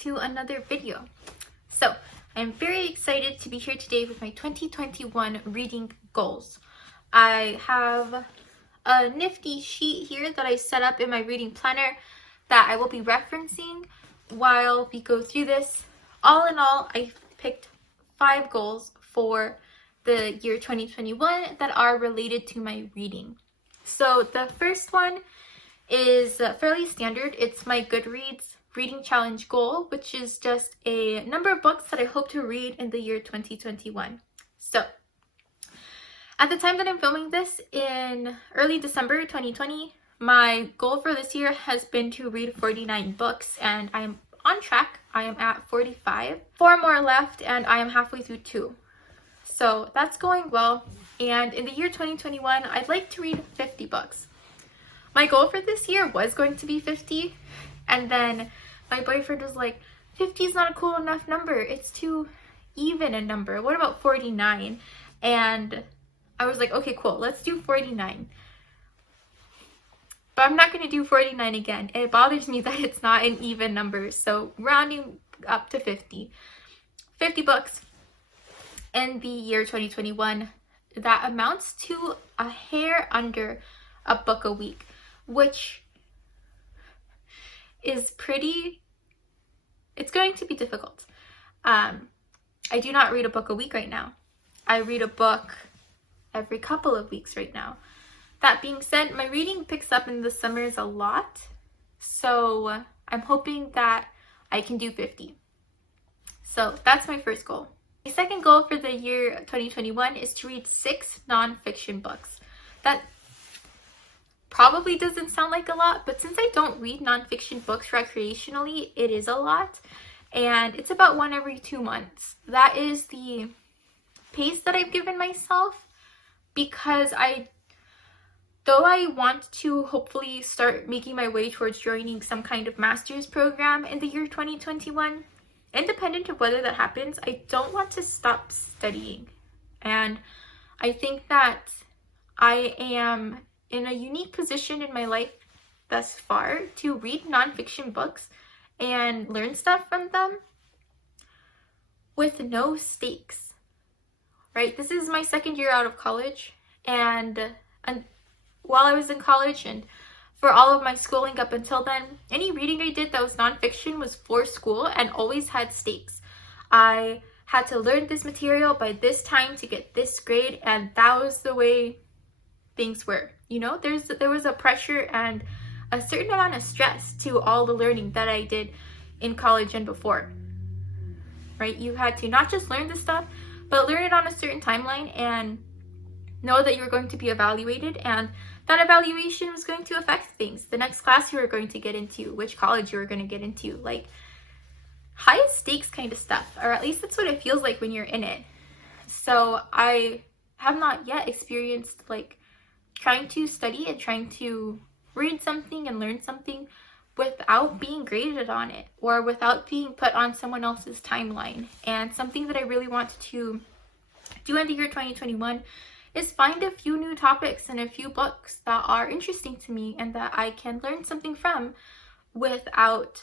to another video. So I'm very excited to be here today with my 2021 reading goals. I have a nifty sheet here that I set up in my reading planner that I will be referencing while we go through this. All in all, I picked 5 goals for the year 2021 that are related to my reading. So the first one is fairly standard. It's my Goodreads reading challenge goal, which is just a number of books that I hope to read in the year 2021. So at the time that I'm filming this in early December 2020, my goal for this year has been to read 49 books, and I am on track. I am at 45. 4 more left and I am halfway through 2. So that's going well. And in the year 2021, I'd like to read 50 books. My goal for this year was going to be 50, and then my boyfriend was like, 50 is not a cool enough number. It's too even a number. What about 49? And I was like, okay, cool. Let's do 49. But I'm not going to do 49 again. It bothers me that it's not an even number. So rounding up to 50. 50 books in the year 2021. That amounts to a hair under a book a week, which is it's going to be difficult. I do not read a book a week right now. I read a book every couple of weeks right now. That being said, my reading picks up in the summers a lot, so I'm hoping that I can do 50. So that's my first goal. My second goal for the year 2021 is to read 6 nonfiction books. That probably doesn't sound like a lot, but since I don't read nonfiction books recreationally, it is a lot, and it's about 1 every 2 months. That is the pace that I've given myself, because though I want to hopefully start making my way towards joining some kind of master's program in the year 2021, independent of whether that happens, I don't want to stop studying. And I think that I am in a unique position in my life thus far to read nonfiction books and learn stuff from them with no stakes, right? This is my second year out of college, and while I was in college and for all of my schooling up until then, any reading I did that was nonfiction was for school and always had stakes. I had to learn this material by this time to get this grade, and that was the way things were. You know, there was a pressure and a certain amount of stress to all the learning that I did in college and before, right? You had to not just learn this stuff, but learn it on a certain timeline and know that you were going to be evaluated, and that evaluation was going to affect things. The next class you were going to get into, which college you were going to get into, like high stakes kind of stuff, or at least that's what it feels like when you're in it. So I have not yet experienced like trying to study and trying to read something and learn something without being graded on it or without being put on someone else's timeline. And something that I really want to do in the year 2021 is find a few new topics and a few books that are interesting to me and that I can learn something from without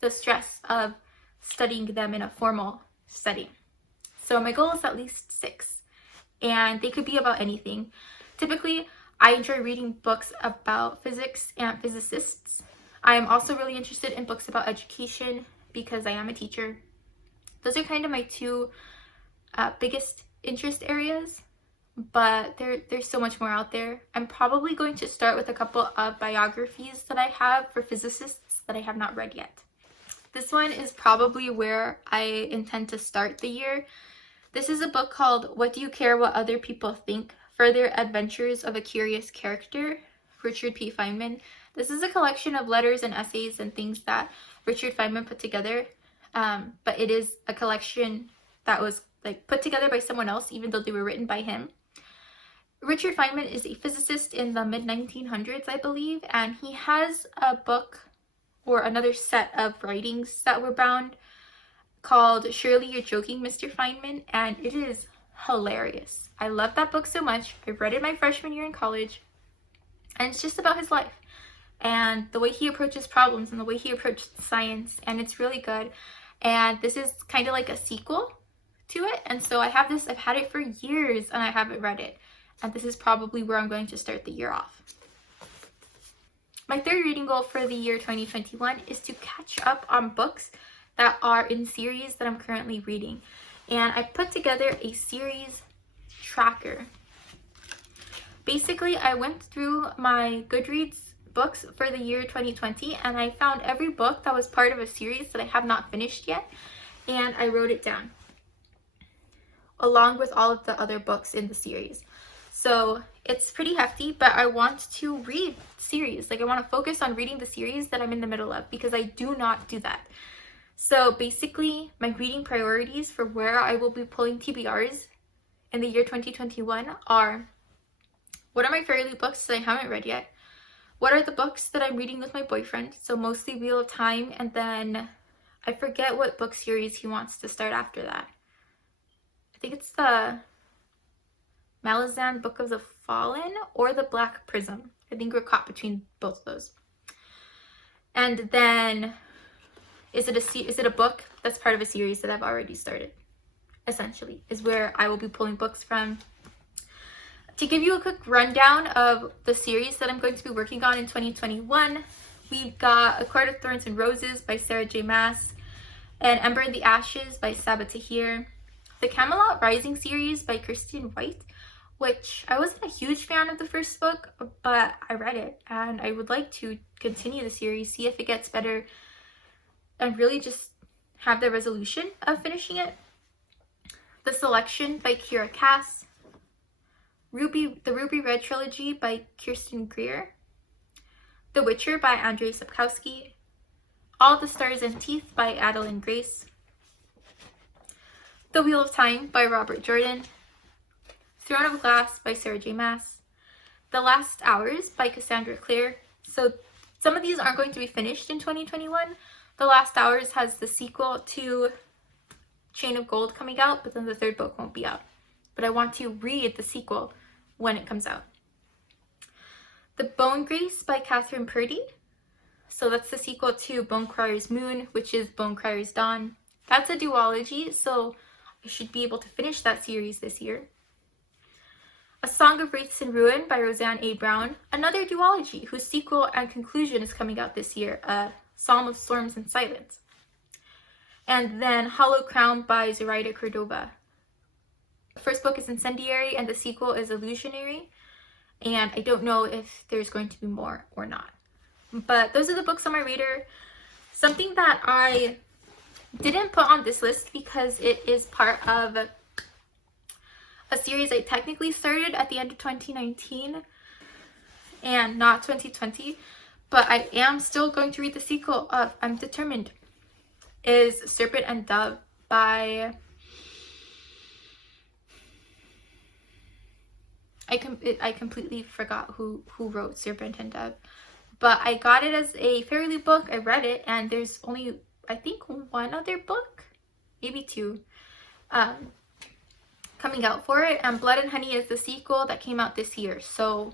the stress of studying them in a formal setting. So my goal is at least 6, and they could be about anything. Typically, I enjoy reading books about physics and physicists. I am also really interested in books about education because I am a teacher. Those are kind of my 2 biggest interest areas, but there's so much more out there. I'm probably going to start with a couple of biographies that I have for physicists that I have not read yet. This one is probably where I intend to start the year. This is a book called What Do You Care What Other People Think? Further Adventures of a Curious Character, Richard P. Feynman. This is a collection of letters and essays and things that Richard Feynman put together, but it is a collection that was like put together by someone else, even though they were written by him. Richard Feynman is a physicist in the mid-1900s, I believe, and he has a book or another set of writings that were bound called Surely You're Joking, Mr. Feynman, and it is hilarious. I love that book so much. I read it my freshman year in college, and it's just about his life. and the way he approaches problems and the way he approaches science, and it's really good. And this is kind of like a sequel to it, and so I've had it for years and I haven't read it, and this is probably where I'm going to start the year off. My third reading goal for the year 2021 is to catch up on books that are in series that I'm currently reading, and I put together a series tracker. Basically, I went through my Goodreads books for the year 2020 and I found every book that was part of a series that I have not finished yet, and I wrote it down along with all of the other books in the series. So it's pretty hefty, but I want to read series. Like, I want to focus on reading the series that I'm in the middle of, because I do not do that. So basically, my reading priorities for where I will be pulling TBRs in the year 2021 are: what are my fairly books that I haven't read yet? What are the books that I'm reading with my boyfriend? So mostly Wheel of Time, and then I forget what book series he wants to start after that. I think it's the Malazan Book of the Fallen or the Black Prism. I think we're caught between both of those. And then is it a book that's part of a series that I've already started? Essentially, is where I will be pulling books from. To give you a quick rundown of the series that I'm going to be working on in 2021, we've got A Court of Thorns and Roses by Sarah J. Maas, and Ember in the Ashes by Saba Tahir, the Camelot Rising series by Kirsten White, which I wasn't a huge fan of the first book, but I read it and I would like to continue the series, see if it gets better, and really just have the resolution of finishing it. The Selection by Kira Cass, the Ruby Red trilogy by Kirsten Greer, The Witcher by Andrzej Sapkowski, All the Stars and Teeth by Adeline Grace, The Wheel of Time by Robert Jordan, Throne of Glass by Sarah J. Maas, The Last Hours by Cassandra Clare. So some of these aren't going to be finished in 2021. The Last Hours has the sequel to Chain of Gold coming out, but then the third book won't be out. But I want to read the sequel when it comes out. The Bone Grace by Catherine Purdy. So that's the sequel to Bonecryer's Moon, which is Bonecryer's Dawn. That's a duology, so I should be able to finish that series this year. A Song of Wraiths and Ruin by Roseanne A. Brown, another duology whose sequel and conclusion is coming out this year, A Psalm of Storms and Silence. And then Hollow Crown by Zoraida Cordova. The first book is Incendiary and the sequel is Illusionary, and I don't know if there's going to be more or not. But those are the books on my radar. Something that I didn't put on this list because it is part of a series I technically started at the end of 2019 and not 2020, but I am still going to read the sequel of I'm Determined, is Serpent and Dove by I completely forgot who wrote Serpent and Dove, but I got it as a Fairly book. I read it, and there's only, I think, one other book, maybe two, coming out for it, and Blood and Honey is the sequel that came out this year, so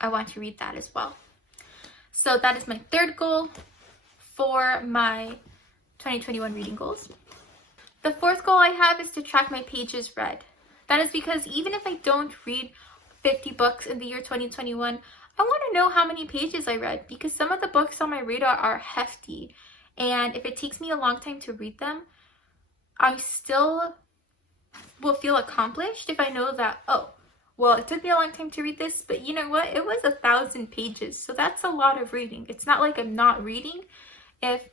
I want to read that as well. So that is my third goal for my 2021 reading goals. The fourth goal I have is to track my pages read. That is because even if I don't read 50 books in the year 2021, I want to know how many pages I read, because some of the books on my radar are hefty, and if it takes me a long time to read them, I still will feel accomplished if I know that, oh, well, it took me a long time to read this, but you know what? It was 1,000 pages, so that's a lot of reading. It's not like I'm not reading. If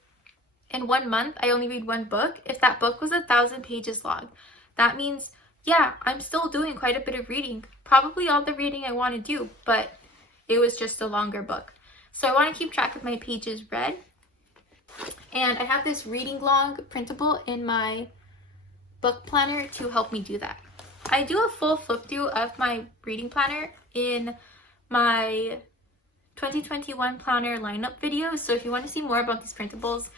in 1 month I only read one book, if that book was 1,000 pages long, that means, yeah, I'm still doing quite a bit of reading. Probably all the reading I want to do, but it was just a longer book. So I want to keep track of my pages read. And I have this reading log printable in my book planner to help me do that. I do a full flip through of my reading planner in my 2021 planner lineup video. So if you want to see more about these printables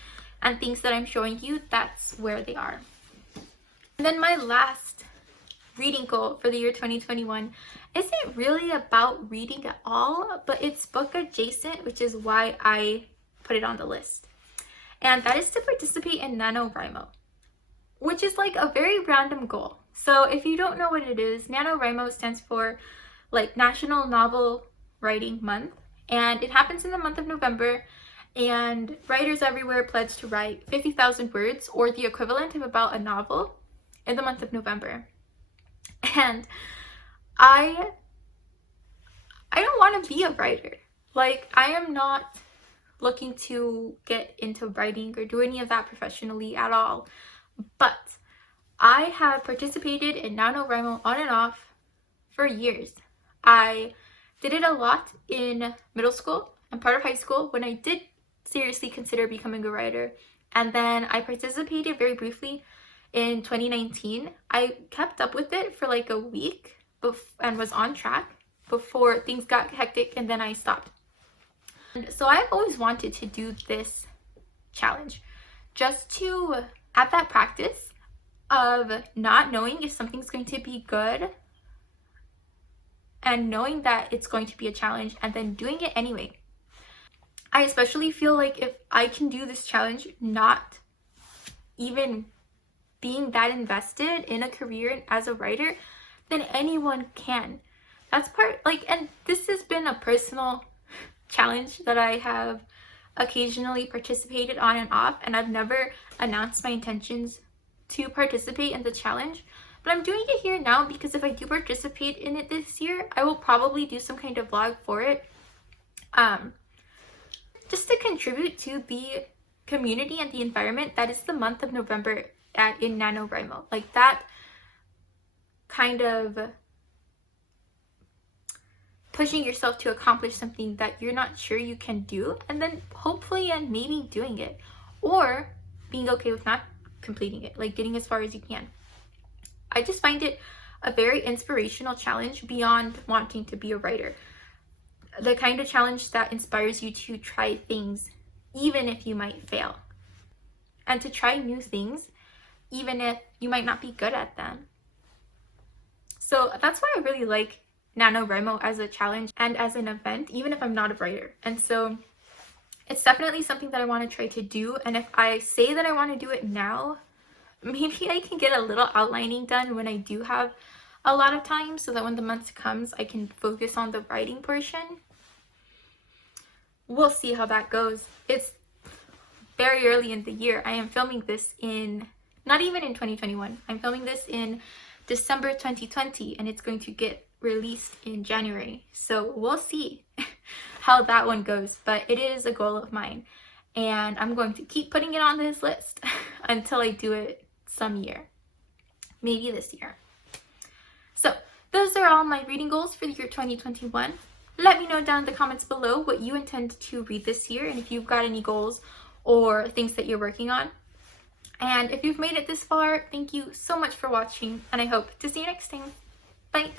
and things that I'm showing you, that's where they are. And then my last reading goal for the year 2021 isn't really about reading at all, but it's book adjacent, which is why I put it on the list. And that is to participate in Nanowrimo, which is like a very random goal. So if you don't know what it is, Nanowrimo stands for like National Novel Writing Month, and it happens in the month of November, and writers everywhere pledge to write 50,000 words, or the equivalent of about a novel, in the month of November. And I don't want to be a writer. Like, I am not looking to get into writing or do any of that professionally at all. But I have participated in NaNoWriMo on and off for years. I did it a lot in middle school and part of high school when I did seriously consider becoming a writer. And then I participated very briefly in 2019. I kept up with it for like a week and was on track before things got hectic, and then I stopped. And so I've always wanted to do this challenge just to have that practice of not knowing if something's going to be good and knowing that it's going to be a challenge and then doing it anyway. I especially feel like if I can do this challenge not even being that invested in a career as a writer, then anyone can. That's part, like, and this has been a personal challenge that I have occasionally participated on and off, and I've never announced my intentions to participate in the challenge, but I'm doing it here now because if I do participate in it this year, I will probably do some kind of vlog for it, just to contribute to the community and the environment that is the month of November in NaNoWriMo. Like, that kind of pushing yourself to accomplish something that you're not sure you can do, and then hopefully and maybe doing it, or being okay with not completing it, like getting as far as you can. I just find it a very inspirational challenge beyond wanting to be a writer. The kind of challenge that inspires you to try things even if you might fail, and to try new things even if you might not be good at them. So that's why I really like NaNoWriMo as a challenge and as an event, even if I'm not a writer. And so it's definitely something that I want to try to do. And if I say that I want to do it now, maybe I can get a little outlining done when I do have a lot of time, so that when the month comes, I can focus on the writing portion. We'll see how that goes. It's very early in the year. I am filming this not even in 2021. I'm filming this in December 2020, and it's going to get released in January. So we'll see how that one goes, but it is a goal of mine, and I'm going to keep putting it on this list until I do it some year, maybe this year. So those are all my reading goals for the year 2021. Let me know down in the comments below what you intend to read this year, and if you've got any goals or things that you're working on. And if you've made it this far, thank you so much for watching, and I hope to see you next time. Bye!